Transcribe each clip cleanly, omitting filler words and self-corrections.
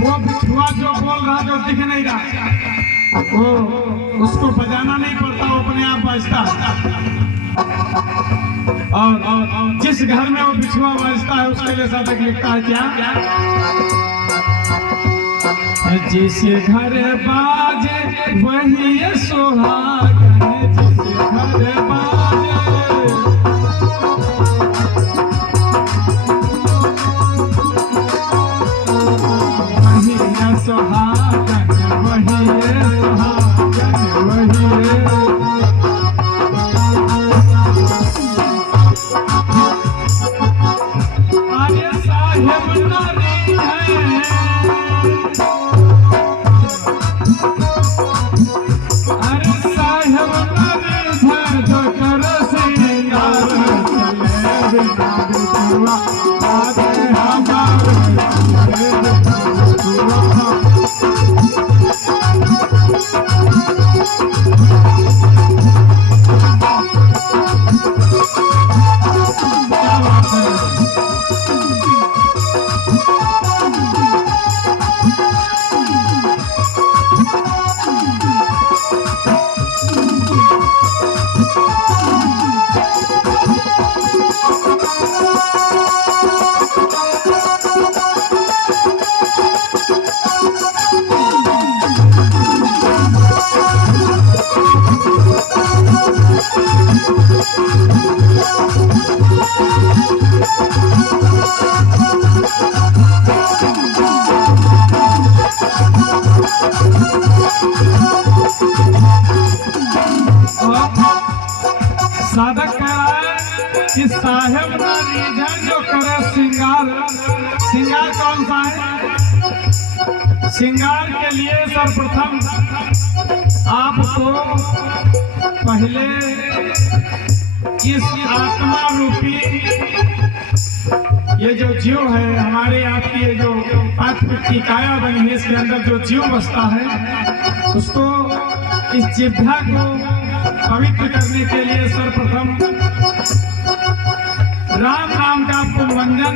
वो बिछुआ जो बोल रहा, जो दिख नहीं रहा, वो उसको बजाना नहीं पड़ता, वो अपने आप बजता है। और जिस घर में वो बिछुआ बजता है उसके लिए साधक लिखता है क्या? जिस घर बाजे वही सुहागन, जिस घर बाजे वही सुहागन, वही सुहागन, वही। अरे साहेब नारी है, अरे साहेब नारी है, जो कर सिंगार चले बिना बिछुआ बाजे हमारे, चले बिना बिछुआ। क्या बात है? साधक कह रहा है कि साहेब नारी है जो करे श्रृंगार। श्रृंगार कौन सा है? श्रृंगार के लिए सर्वप्रथम आपको पहले इस आत्मा रूपी ये जो जीव है, हमारे आपकी ये जो आत्म की काया बनी है, इसके अंदर जो जीव बसता है, उसको इस जिह्वा को पवित्र करने के लिए सर्वप्रथम राम नाम का आपको मंजन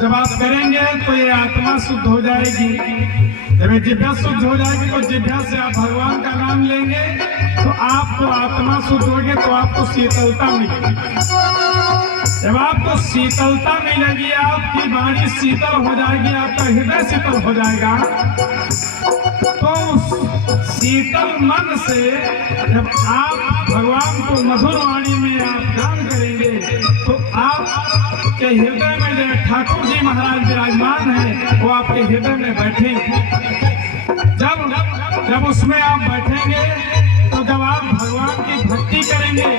जब आप करेंगे तो ये आत्मा शुद्ध हो जाएगी। जब ये जिह्वा शुद्ध हो जाएगी तो जिह्वा से आप भगवान का नाम लेंगे तो आपको आत्मा शुद्ध होगी, तो आपको शीतलता मिलेगी। जब आपको शीतलता मिलेगी, आपकी वाणी शीतल हो जाएगी, आपका हृदय शीतल हो जाएगा, तो उस शीतल मन से जब आप भगवान को मधुर वाणी में आप गान करेंगे तो आपके हृदय में जो ठाकुर जी महाराज विराजमान है वो आपके हृदय में बैठेंगे। जब उसमें आप बैठेंगे तो जब आप भगवान की भक्ति करेंगे,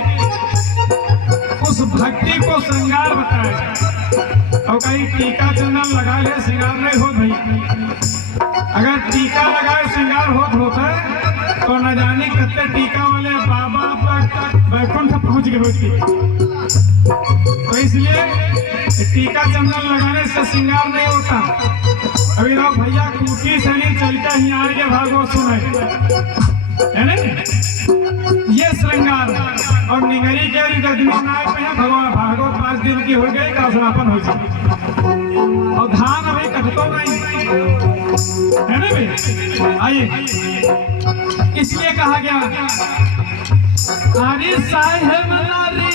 उस भक्ति को श्रृंगार बताएगा। और कहीं टीका चंदन लगा ले श्रृंगार नहीं हो भाई। अगर टीका लगाए श्रृंगार होता है तो न जाने कितने टीका वाले बाबा तक वैकुंठ पहुंच गए होते। तो इसलिए टीका चंदन लगाने से श्रृंगार नहीं होता। अभी लोग भैया कुटी शरीर चलकर ही आएंगे भागवत सुने, है ना? ये श्रृंगार। और निगरी के गजनी नाय पे है भगवान भागवत 5 दिन की हो गई का समापन हो जाए, और धान अभी कटतो नहीं, है ना भाई? आइए, इसलिए कहा गया अरे साहेब नारी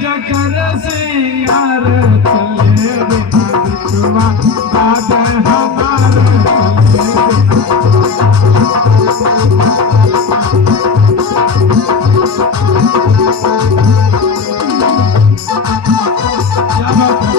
जो कर सिंगार चले बिना बिछुआ बाजे हमारे, क्या बात है?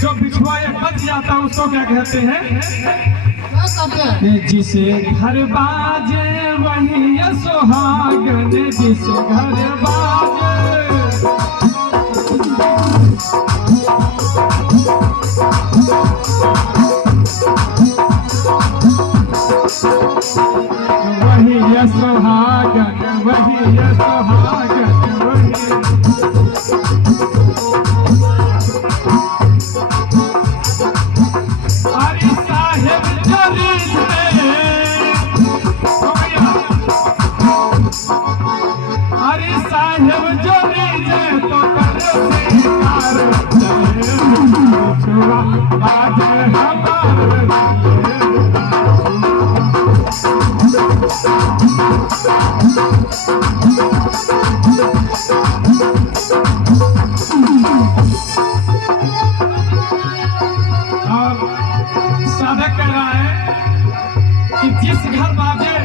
जो बिछुआ ये बच जाता है उसको क्या कहते हैं? क्या कहते हैं? जिसे घर बाजे वही ये सुहागन, जिसे घर बाजे वही ये सुहागन, वही ये सुहागन, वही। अरे साहेब जरीद अरे साहेब जरीद तो कर सिंगार छुआ बाजे हमारे साधक कह रहा है कि जिस घर बाजे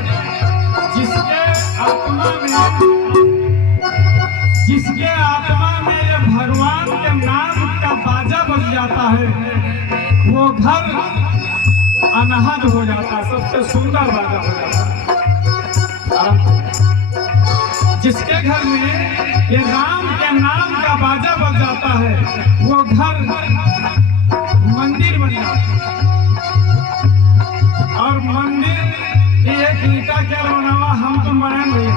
जिसके आत्मा में ये भगवान के नाम का बाजा बज जाता है, वो घर अनहद हो जाता है, सबसे सुंदर बाजा हो जाता है। जिसके घर में ये राम के नाम का बाजा बज जाता है, वो घर मंदिर बन जाता है। और मंदिर ये एक ईटा क्या बनावा हम तो बना नहीं।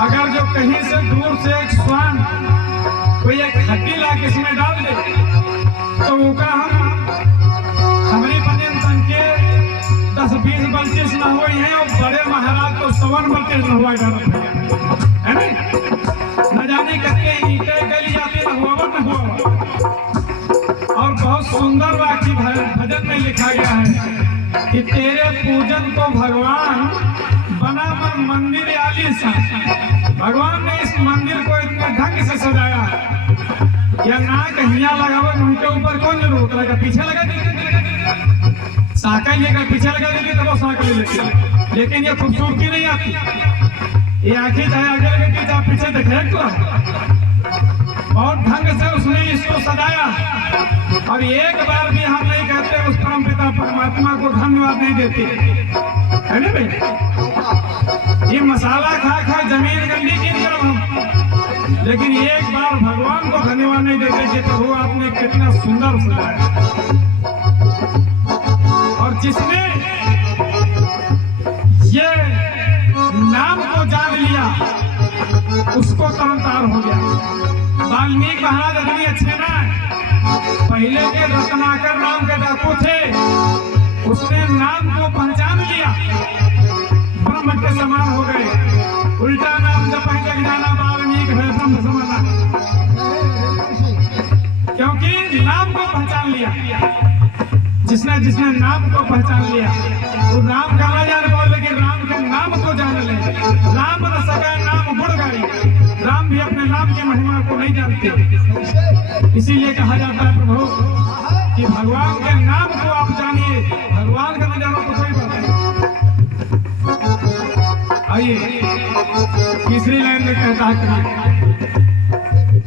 अगर जो कहीं से दूर से एक स्वान कोई एक हड्डी ला के इसमें डाल दे तो उनका हमारी बने तन के 10-20 बल्टिस न हुए हैं, और बड़े महाराज तो 100 बल्टिस न हुआ है न जाने कितने ईटे गली जाती न हुआ। और बहुत सुंदर वाक्य भजन में लिखा गया है कि तेरे पूजन को भगवान बना मन मंदिर आलीशान। भगवान ने इस मंदिर को इतने ढंग से सजाया है, या नाक हिया लगावा उनके ऊपर कौन जरूरत लगा, पीछे लगा देते साका लेकर पीछे लगा देते तब वो साका ले लेते, लेकिन ये खूबसूरती नहीं आती। ये आखिर चाहे आगे लगे पीछे आप पीछे देखे तो बहुत ढंग से उसने इसको सजाया। और एक बार भी हम नहीं कहते उस परम पिता परमात्मा को धन्यवाद नहीं देते, है ना भाई? ये मसाला खा खा जमीन गंदी की कर हम, लेकिन एक बार भगवान को धन्यवाद नहीं देते कि प्रभु आपने कितना सुंदर सजाया। और जिसने ये नाम को जान लिया उसको तरनतार हो गया। वाल्मीकि महाराज आदमी अच्छे ना, पहले के रत्नाकर नाम के डाकू थे, उसने नाम को पहचान लिया, ब्रह्म के समान हो गए। उल्टा नाम जब जग जाना वाल्मीकि है ब्रह्म समान, क्योंकि नाम को पहचान लिया। जिसने नाम को पहचान लिया वो राम का न जान पाओ, लेकिन राम के नाम को जान ले। राम न सका नाम गुण गाई, राम भी अपने नाम की महिमा को नहीं जानते। इसीलिए कहा जाता है प्रभु कि भगवान के नाम को आप जानिए, भगवान का न जानो तो कोई बात नहीं। आइए तीसरी लाइन में कहता है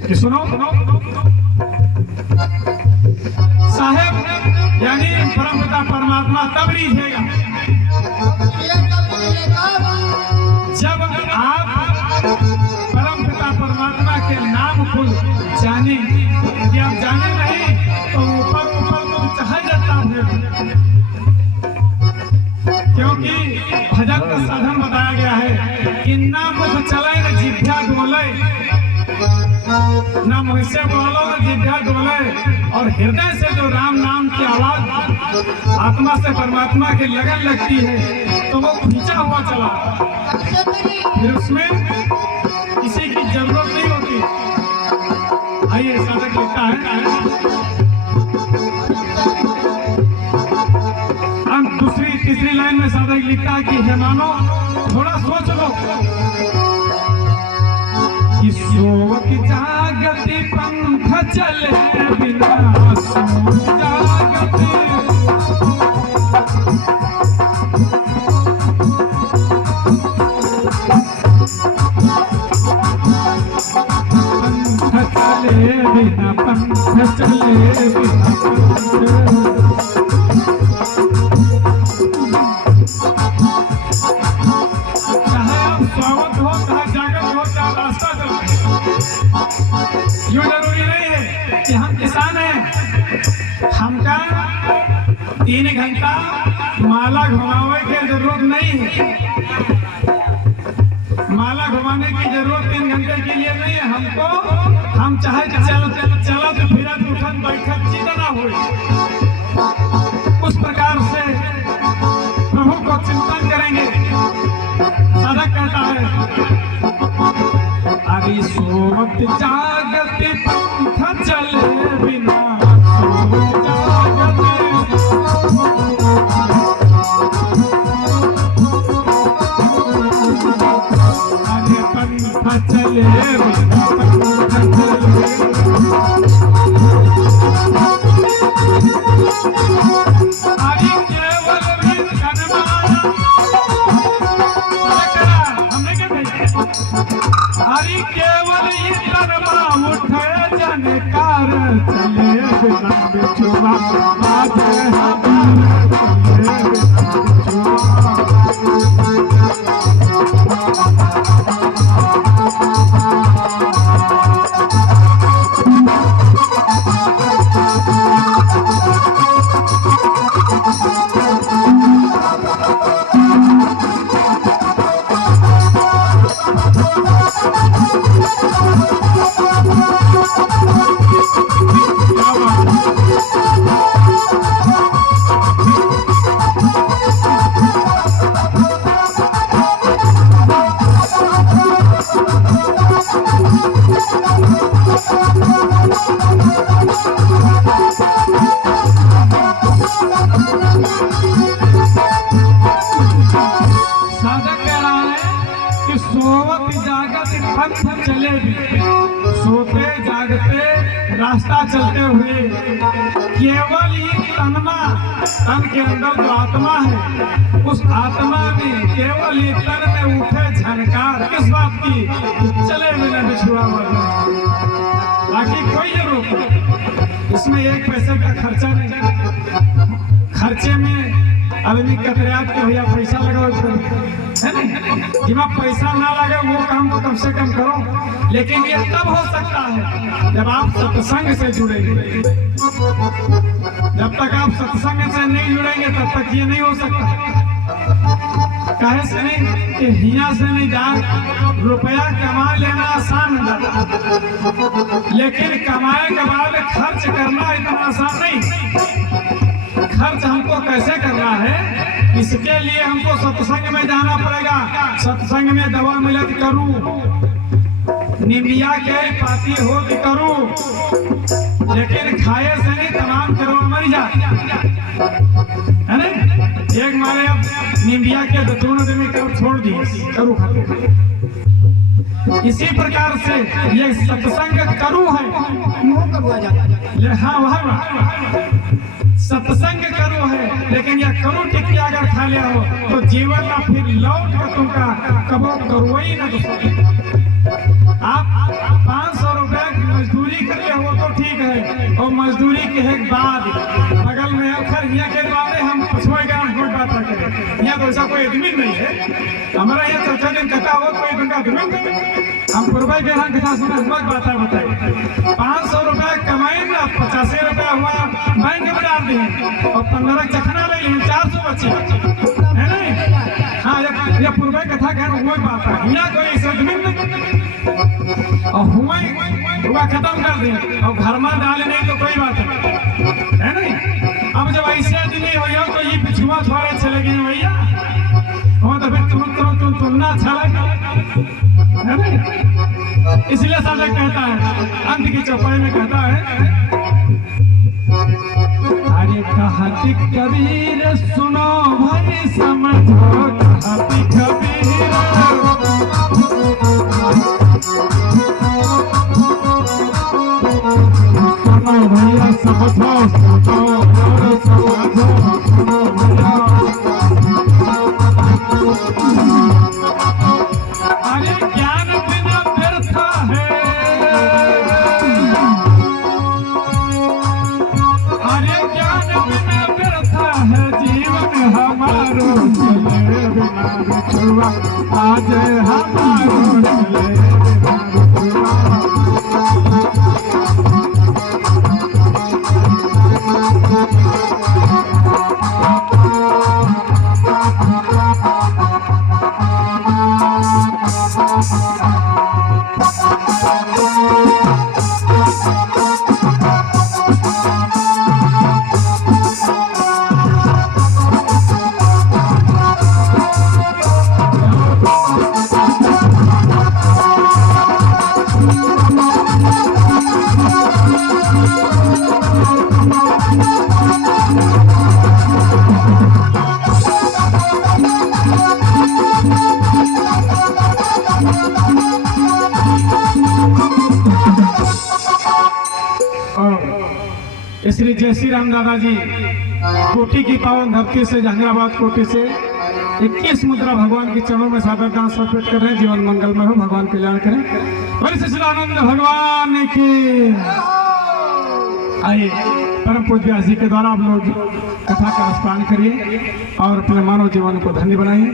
कि सुनो साहेब, यानी परमपिता परमात्मा तब रीझेगा जब आप परमपिता परमात्मा के नाम को जाने। यदि आप जाने नहीं तो ऊपर ऊपर तो चाहे जाता है, क्योंकि भजन का साधन बताया गया है कि ना मुख चले न जिभ्या डोले, ना मुँह से बोलो न जिभ्या डोले, और हृदय से जो राम नाम की आवाज आत्मा से परमात्मा की लगन लगती है तो वो खींचा हुआ चला, फिर उसमें किसी की जरूरत नहीं होती। आइए साधक लिखता है, हम दूसरी तीसरी लाइन में साधक लिखता है कि हे मानो थोड़ा सोच लो कि सोवत जागति पंख चले बिना, सोवत जागति पंख चले बिना, पंख चले बिना, चाहे आप स्वागत हो, चाहे जागत हो, चाहे रास्ता चलो, यूं जरूरी नहीं है कि हम किसान हैं, हमका 3 घंटा माला घुमावे की जरूरत नहीं है। माला घुमाने की जरूरत 3 घंटे के लिए नहीं है हमको। हम चाहे चलत फिरत उठत बैठत जितना हो, उस प्रकार से प्रभु को चिंतन करेंगे। साधक कहता है, अभी सोवत जागत पंथ चले बिना, सोवत जागत अरे पंथ चले बिना, पंथ चले अरे केवल भी कनमाना हमने क्या हरि केवल तनमा उठे जनकार चले बिना बिछुआ बाजे हमारे सोवत जागत पंथ चले भी, सोते जागते रास्ता चलते हुए केवल ही तनमा, तन के अंदर जो आत्मा है, उस आत्मा में केवल ही तन में उठे झनकार किस बात की, चले बिना बिछुआ वाला, बाकी कोई जरूरत नहीं। इसमें 1 पैसे का खर्चा नहीं। खर्चे में आदमी कतरात के भैया पैसा लगाओ है ना, जिसमें पैसा ना लगे वो काम तो कम से कम करो। लेकिन ये तब हो सकता है जब आप सत्संग से जुड़ेंगे। जब तक आप सत्संग से नहीं जुड़ेंगे तब तक ये नहीं हो सकता। कहे से नहीं कि हिया से नहीं जा, रुपया कमा लेना आसान है, लेकिन कमाए के बाद खर्च करना इतना आसान नहीं। खर्च हमको कैसे करना है, इसके लिए हमको सत्संग में जाना पड़ेगा। सत्संग में दवा मिलत करूं, निमिया के पाती हो कि करूं, लेकिन खाए से नहीं तमाम करो मर जा, है ना। एक मारे अब निमिया के दतून में कर छोड़ दिए, करूं खाते। इसी प्रकार से ये सत्संग करूं है, हाँ वह सत्संग करो है, लेकिन यह करो टिकिया अगर खा लिया हो तो जीवन में फिर लौट कर तुमका कबो करो ही ना। आप 500 रुपए की मजदूरी कर लिया हो तो ठीक है, और मजदूरी के बाद बगल में अखर यहाँ के द्वारे हम पछुए गाँव कोई बात ना करें। यहाँ तो ऐसा कोई आदमी नहीं है हमारा, यहाँ चर्चा दिन कहता हो कोई दुनिया आदमी नहीं। हम पूर्वा के यहाँ कथा सुना बात बताए 500 रुपए कमाए ना, 85 रुपया हुआ बैंक में डाल दिए और 15 चखना ले लिए, 400 बचे है नहीं। हाँ ये पूर्वा कथा कह वही बात है, यहाँ कोई आदमी नहीं। और हुआ खत्म कर दिया और घर में डाले नहीं तो कोई बात है नहीं। अब जब ऐसे आदमी हो तो ये पिछुआ थोड़े चले गए भैया, हो तो फिर तुमना अच्छा लगे है नहीं। इसलिए साधक कहता है, अंत की चौपाई में कहता है, अरे कहती कबीर सुनो भाई समझो, कहती कबीर सुनो भैया समझो, सुनो समझो, सुनो भैया। अरे ज्ञान बिना व्यर्थ है, अरे ज्ञान बिना व्यर्थ है जीवन हमारो, चले बिना बिछुआ आज हमारो, चले बिना बिछुआ। श्री जय श्री राम दादाजी कोठी की पावन धरती से, जहांगीराबाद कोठी से 21 मुद्रा भगवान के चरणों में सादर दान समर्पित कर रहे हैं। जीवन मंगलमय हो, भगवान कल्याण करें। बड़े सच्चिदानंद भगवान की। आइए परम पूज्य व्यास जी के द्वारा आप लोग कथा का रसपान करिए और अपने मानव जीवन को धन्य बनाइए।